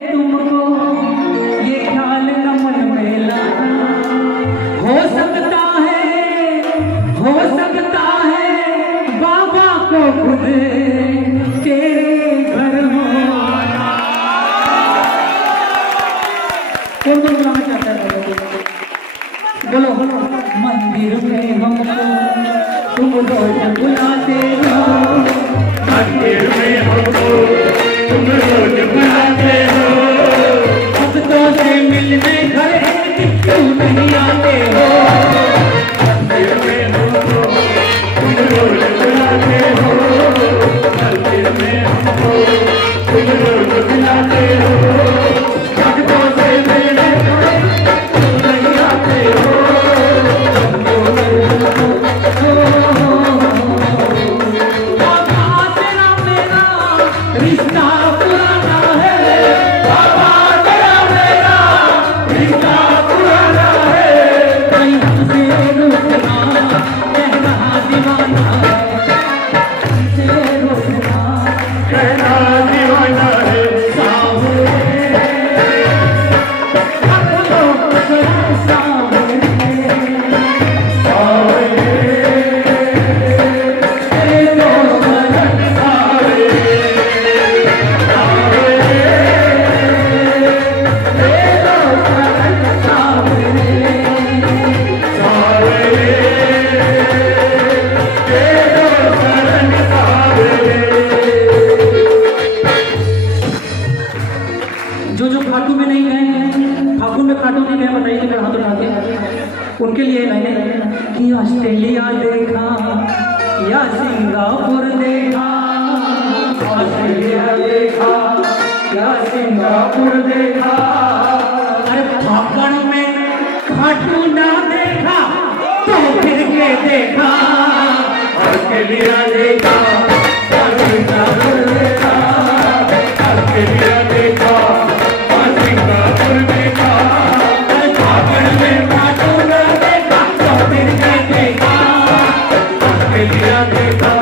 तुमको ये ख्याल न मन में लाना, हो सकता है बाबा को खुद तेरे घर हो आना। कौन बुलाना चाहता है? बोलो मंदिर में हमको तुम रोज बुलाते हो, मंदिर में हमको तुम रोज बुलाते हो, भक्तों से मिलने घर क्यों नहीं आते हो? मंदिर में हमको तुम रोज बुलाते हो, मंदिर में हमको तुम रोज बुलाते हो, भक्तों से मिलने क्यों नहीं आते हो? बाबा तेरा मेरा रिश्ता पुराना है, बाबा तेरा मेरा रिश्ता पुराना है, कहीं हमसे रुकना कहना दीवाना है, हमसे रुकना कहना दीवाना है, सावरे हम लोग सावरे जो खाटू में नहीं गए हैं, फागुन में खाटू नहीं गए, बताइए कि हाथ उठा के उनके लिए लाइनें कि ऑस्ट्रेलिया देखा या सिंगापुर देखा, ऑस्ट्रेलिया देखा या सिंगापुर देखा, अरे फागुन में खाटू ना देखा तो फिर के देखा, ऑस्ट्रेलिया देखा या सिंगापुर देखा, ऑस्ट्रेलिया देखा या सिंगापुर देखा, फागुन में खाटू ना देखा तो फिर के देखा, ऑस्ट्रेलिया देखा।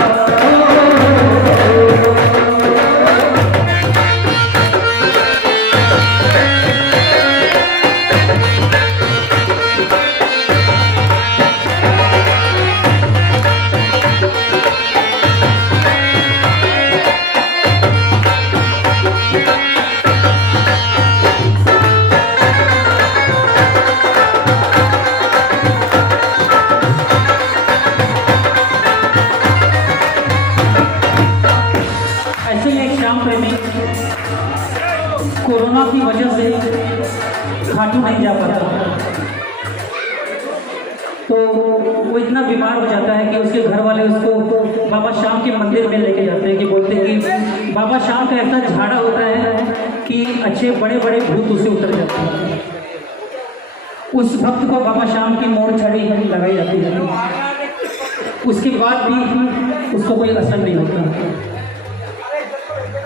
ऐसे ही एक शाम प्रेमी कोरोना की वजह से खाटू नहीं जा पाता, तो वो इतना बीमार हो जाता है कि उसके घर वाले उसको बाबा श्याम के मंदिर में लेके जाते हैं, कि बोलते हैं कि बाबा श्याम का ऐसा झाड़ा होता है कि अच्छे बड़े बड़े भूत उसे उतर जाते हैं। उस भक्त को बाबा श्याम की मोड़ छड़ी लगाई जाती है, उसके बाद भी उसको कोई असर नहीं होता।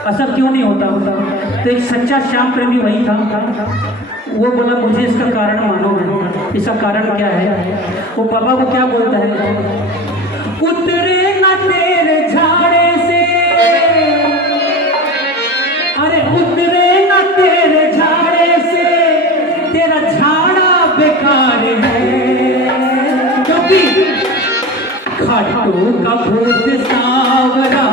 असर क्यों नहीं होता? तो एक सच्चा श्याम प्रेमी वही था, वो बोला मुझे इसका कारण मानो है। इसका कारण क्या है? वो बाबा को क्या बोलता है? उतरे ना तेरे झाड़े से, अरे उतरे ना तेरे झाड़े से, तेरा झाड़ा बेकार है, क्योंकि खाटू का भूत सावरा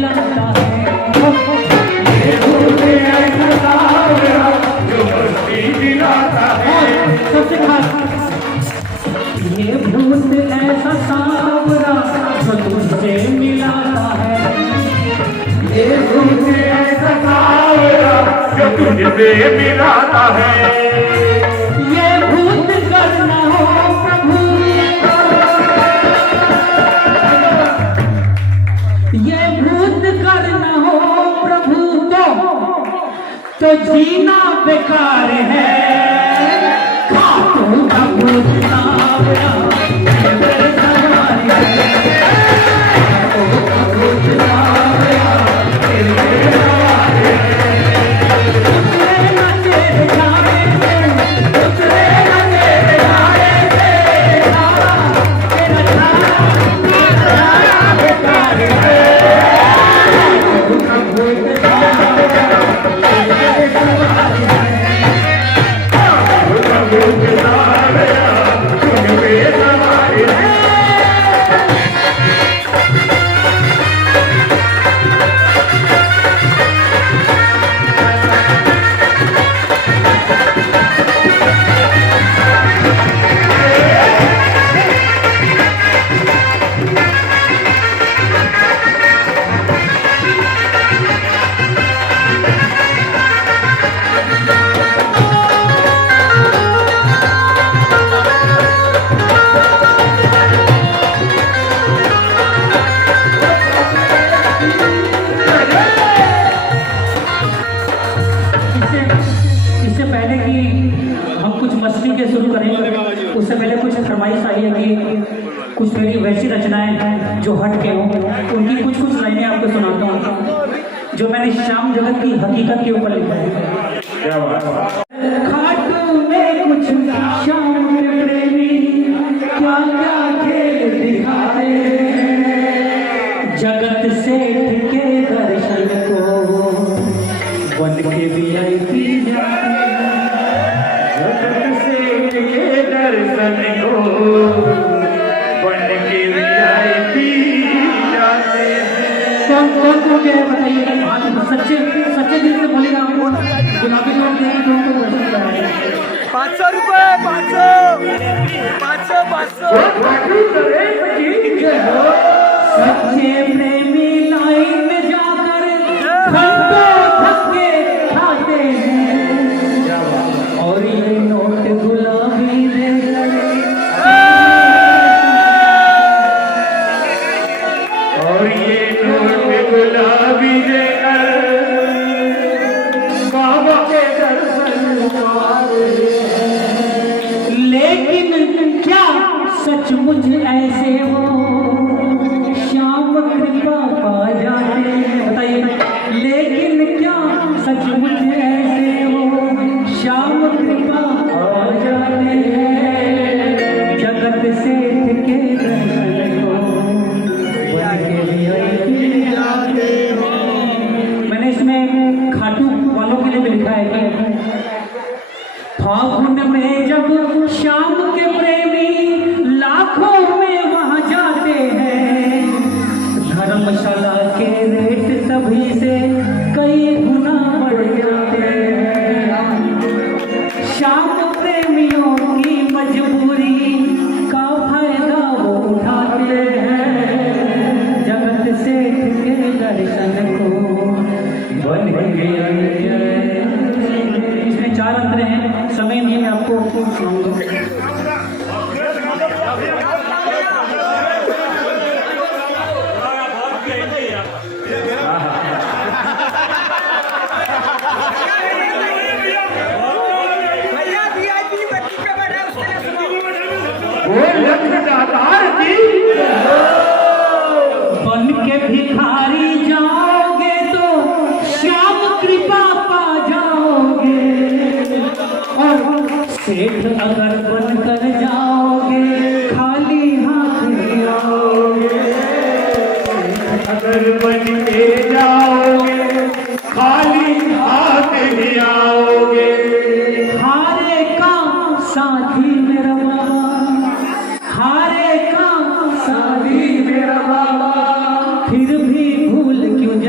मिलाता है। ये भूत ऐसा सावरा जो मस्ती दिलाता है। सबसे खास, ये भूत ऐसा सावरा जो तुझसे मिलाता है। ये भूत ऐसा सावरा जो तुझसे मिलाता है। ये भूत करना हो प्रभु, ये भूत करना हो प्रभु तो जीना बेकार है। खाटू का भूत सावरा मेरे सवार है। खाटू का भूत सावरा मेरे सवार है। उतरे ना तेरे जाने से, उतरे ना तेरे जाने से, सारा तेरा सारा बेकार है। खाटू का भूत सावरा मेरे सवार है। भूत सावरा तुझ पे सवार है। इससे पहले कि हम कुछ मस्ती के शुरू करें, उससे पहले कुछ फरमाइश आई है कि कुछ मेरी वैसी रचनाएं हैं जो हट के हों, उनकी कुछ कुछ लाइनें आपको सुनाता हूँ जो मैंने श्याम जगत की हकीकत के ऊपर लिखा है। क्या बात है। खाटू में कुछ श्याम के प्रेमी क्या क्या खेल दिखाए, जगत सेठ के दर्शन को बन के VIP जगत सेठ के दर्शन को बन के VIP जाते हैं। कौन को क्या है बताइए। आज सच्चे सच्चे दिल से बोलेगा आपको गुलाबी लोग देंगे जो उनको पसंद आएगा। 500 रुपए 500 सच्चे प्रेमी लाइन में जाकर घंटों धक्के खाते हैं और ये नोट गुलाबी देकर और ये नोट गुलाबी देकर बाबा के दर्शन लेकिन क्या सचमुच ऐसे हो श्याम कृपा पा जाते हैं। बताइए, लेकिन क्या सचमुच ऐसे हो श्याम कृपा पा जाते हैं। जगत सेठ के दर्शन को बन के VIP आते हैं। मैंने इसमें खाटू वालों के लिए भी लिखा है कि फागुन में जब शाम के प्रेमी लाखों में वहां जाते हैं, धर्मशाला के रेट तभी से कई गुना बढ़ जाते हैं। शाम प्रेमियों की मजबूरी का फायदा वो उठाते हैं। जगत सेठ के दर्शन को बन गया। इसमें 4 अंतर हैं, समय नहीं है आपको सुनाऊंगा। भैया VIP बत्ती पे बैठा उसके लिए सुनो। वो लक्ष्मदातार की बन के भिखारी जाओगे तो श्याम कृपा पा जाओगे, और सेठ अगर बनकर जाओगे खाली हाथ नहीं आओगे। अगर बन के जाओगे खाली हाथ नहीं आओगे। हारे का साथी मेरा बाबा, हारे का साथी मेरा बाबा, फिर भी भूल क्यों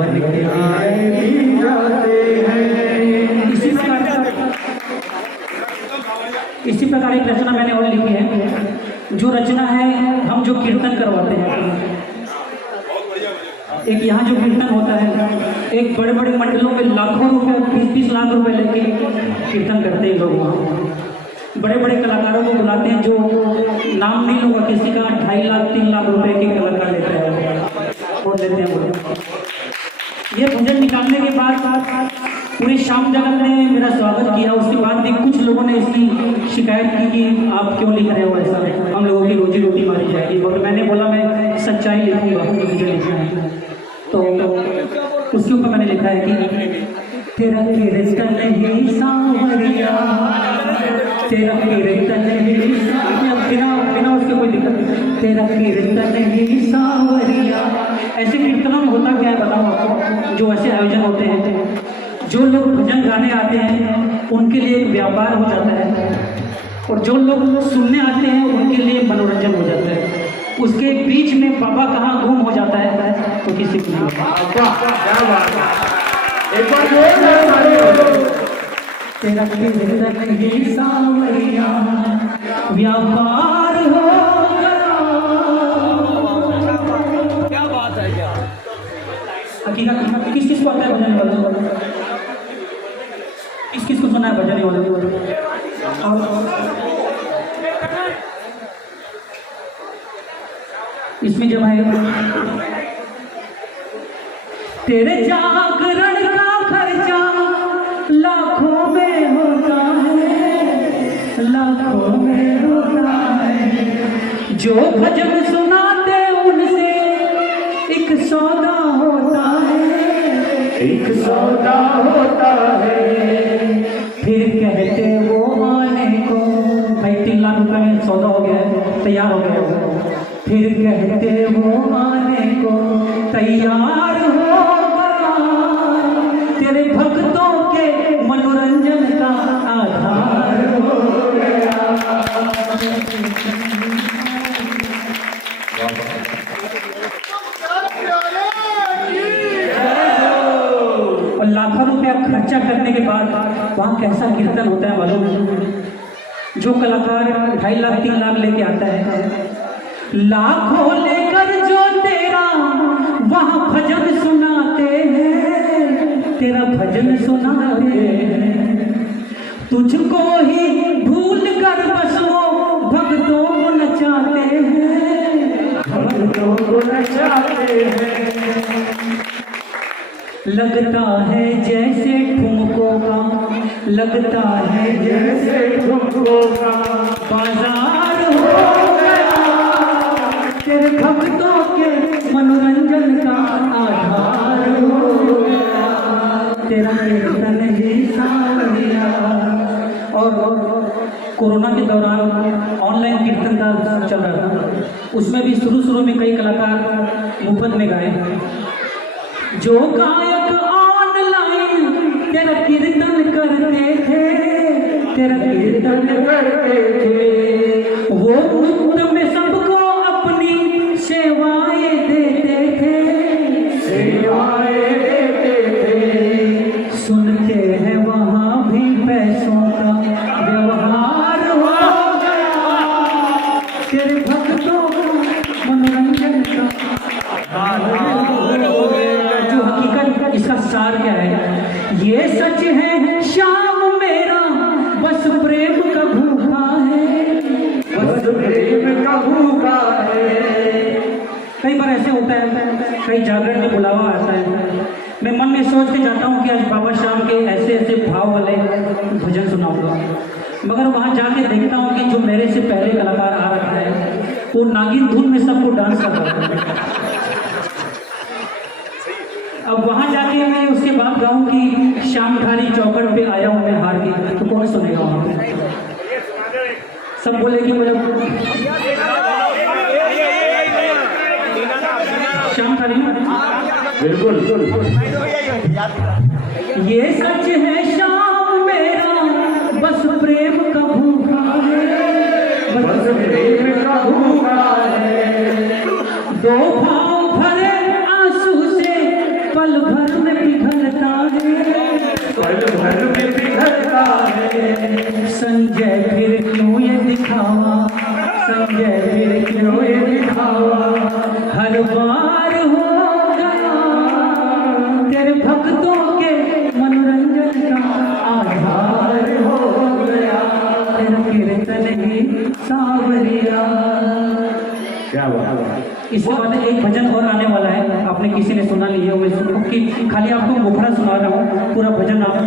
बन के इसी प्रकार एक रचना मैंने और लिखी है। जो रचना है, हम जो कीर्तन करवाते हैं, एक यहाँ जो कीर्तन होता है, एक बड़े बड़े मंडलों में लाखों रुपए, 20-20 लाख रुपए लेके कीर्तन करते हैं लोग। वहाँ बड़े बड़े कलाकारों को बुलाते हैं, जो नाम नहीं लूँगा किसी का, 2.5 लाख 3 लाख रुपए के कलाकार लेते हैं और लेते हैं वो। ये भजन निकालने के बाद पूरी शाम जगत ने मेरा स्वागत किया। उसके बाद भी कुछ लोगों ने इसकी शिकायत की कि आप क्यों लिख रहे हो ऐसा, हम लोगों की रोजी रोटी मारी जाएगी। मगर मैंने बोला मैं सच्चाई लिखूंगा, मुझे लिखना है। तो उसके ऊपर मैंने लिखा है कि तेरा कीर्तन ही सांवरिया, तेरा कीर्तन ही बिना उसके कोई दिक्कत नहीं, तेरा कीर्तन ही सांवरिया। ऐसे कीर्तनों में होता क्या है बताऊँ आपको, जो ऐसे आयोजन होते हैं, जो लोग भजन गाने आते हैं उनके लिए व्यापार हो जाता है, और जो लोग सुनने आते हैं उनके लिए मनोरंजन हो जाता है। उसके बीच में बाबा कहाँ गुम हो जाता है तो किसी को नहीं पता। तेरा कीर्तन ही सांवरिया व्यापार हो गया। क्या बात है, क्या हकीकत किस किस को आता है भजन वाला, किस किस को सुना है भजन वाला। इसमें जब है तेरे जागरण का खर्चा लाखों में होता है, लाखों में होता है। जो भजन सुनाते उनसे एक सौदा होता है, एक सौदा होता है। फिर कहते वो आने को, भाई 3 लाख रुपए में सौदा हो गया है, तैयार हो गया। फिर कहते वो आने को तैयार होगा, तेरे भक्तों के मनोरंजन का आधार हो गया। और लाखों रुपया खर्चा करने के बाद वहाँ कैसा कीर्तन होता है मालूम है? जो कलाकार 2.5 लाख 3 लाख लेके आता है, लाखों लेकर जो तेरा वहाँ भजन सुनाते हैं, तेरा भजन सुनाते हैं, तुझको ही भूल कर बस वो भक्तों को नचाते हैं, भक्तों को नचाते हैं। लगता है जैसे ठुमकों का, लगता है जैसे ठुमकों का बाजार हो तेरे भक्तों के मनोरंजन का आधार हो गया, तेरा कीर्तन ही सांवरिया। और कोरोना के दौरान ऑनलाइन कीर्तन का चल रहा था, उसमें भी शुरू में कई कलाकार मुफ्त में गाए। जो गायक ऑनलाइन तेरा कीर्तन करते थे, तेरा कीर्तन करते थे, वो मुफ्त में सबको सेवाएं देते थे, सेवाएं देते थे। सुनते हैं वहाँ भी पैसों का व्यवहार हो गया, तेरे भक्तों का मनोरंजन का हो गया। जो हकीकत इसका सार क्या है? ये सच है श्याम मेरा बस प्रेम का भूखा है, बस प्रेम का भूखा है। कई बार ऐसे होता है, कई जागरण में बुलावा आता है, मैं मन में सोच के जाता हूँ कि आज बाबा श्याम के ऐसे ऐसे भाव वाले भजन सुनाऊंगा, मगर वहाँ जाके देखता हूँ कि जो मेरे से पहले कलाकार आ रखा है वो नागिन धुन में सबको डांस कर रहा है। अब वहाँ जाके मैं उसके बाद गाऊँ कि श्याम धारी चौकट पे आया हूँ मैं हार के, तो कौन सुनेगा वहाँ पे? सब बोले कि मुझे श्याम धारी बिल्कुल। ये सच है श्याम मेरा बस प्रेम का भूखा है, बस प्रेम का भूखा है। दो भाव भरे आंसू से पल भर क्यों ये दिखावा हर बार हो गया तेरे भक्तों के मनोरंजन का आधार हो गया तेरा कीर्तन ही सावरिया। क्या बात। इसके बाद एक भजन और आने वाला है, आपने किसी ने सुना नहीं है, मैं कि खाली आपको मुखड़ा सुना रहा हूँ, पूरा भजन आप